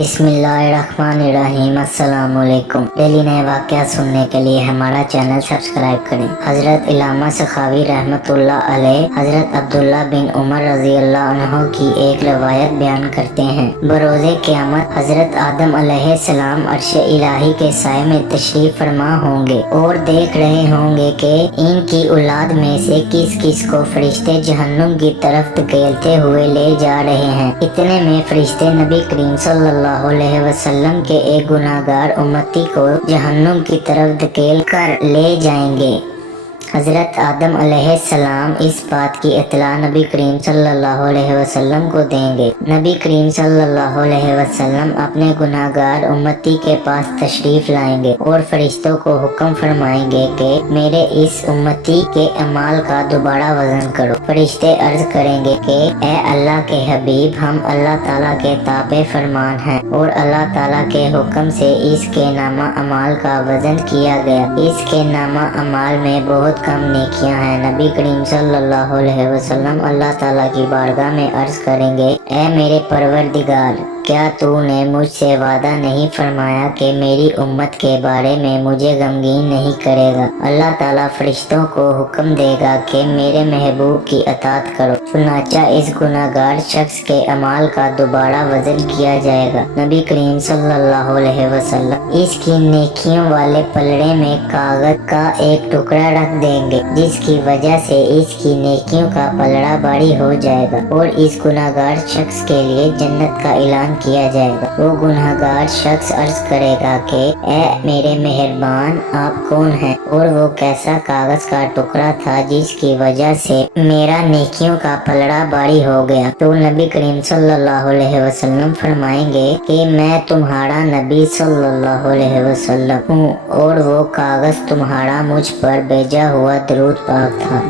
बिस्मिल्लाहिर्रहमानिर्रहीम। अस्सलाम वालेकुम। डेली नए वाक़या सुनने के लिए हमारा चैनल सब्सक्राइब करें। हज़रत इल्लामा सखावी रहमतुल्लाह अलैह हज़रत अब्दुल्ला बिन उमर रज़ी अल्लाह अन्हु की एक रवायत बयान करते हैं। बरोज़े क़यामत हज़रत आदम अलैहिस्सलाम अर्श इलाही के साए में तशरीफ़ फरमा होंगे और देख रहे होंगे कि इनकी औलाद में से किस किस को फरिश्ते जहन्नुम की तरफ धकेलते हुए ले जा रहे हैं। इतने में फरिश्ते नबी करीम सल्लल्लाहु अलैहि वसल्लम के एक गुनाहगार उम्मती को जहन्नुम की तरफ धकेल कर ले जाएंगे। हज़रत आदम अलैहिस्सलाम इस बात की इत्तला नबी करीम सल्लल्लाहु अलैहि वसल्लम को देंगे। नबी करीम सल्लल्लाहु अलैहि वसल्लम अपने गुनाहगार उम्मती के पास तशरीफ लाएंगे और फरिश्तों को हुक्म फरमाएंगे कि मेरे इस उम्मती के अमाल का दोबारा वजन करो। फरिश्ते अर्ज करेंगे कि ए अल्लाह के हबीब, हम अल्लाह ताला के ताबे फरमान हैं और अल्लाह ताला के हुक्म से इसके नामा अमाल का वजन किया गया। इसके नामा अमाल में बहुत कम नेकियां हैं। नबी करीम सल्लल्लाहु अलैहि वसल्लम अल्लाह ताला की बारगाह में अर्ज करेंगे, ए मेरे परवरदिगार, क्या तूने मुझसे वादा नहीं फरमाया कि मेरी उम्मत के बारे में मुझे गमगीन नहीं करेगा। अल्लाह ताला फरिश्तों को हुक्म देगा कि मेरे महबूब की अतात करो। चुनाचा इस गुनाहगार शख्स के अमाल का दोबारा वजन किया जाएगा। नबी करीम सल्लल्लाहु अलैहि वसल्लम इसकी नेकियों वाले पलड़े में कागज का एक टुकड़ा रख देंगे, जिसकी वजह से इसकी नेकियों का पलड़ा भारी हो जाएगा और इस गुनाहगार शख्स के लिए जन्नत का ऐलान किया जाएगा। वो गुनाहगार शख्स अर्ज करेगा कि ए मेरे मेहरबान, आप कौन हैं और वो कैसा कागज का टुकड़ा था जिसकी वजह से मेरा नेकियों का पलड़ा भारी हो गया। तो नबी करीम सल्लल्लाहु अलैहि वसल्लम फरमाएंगे कि मैं तुम्हारा नबी सल्लल्लाहु अलैहि वसल्लम हूँ और वो कागज तुम्हारा मुझ पर भेजा हुआ दरूद पाक था।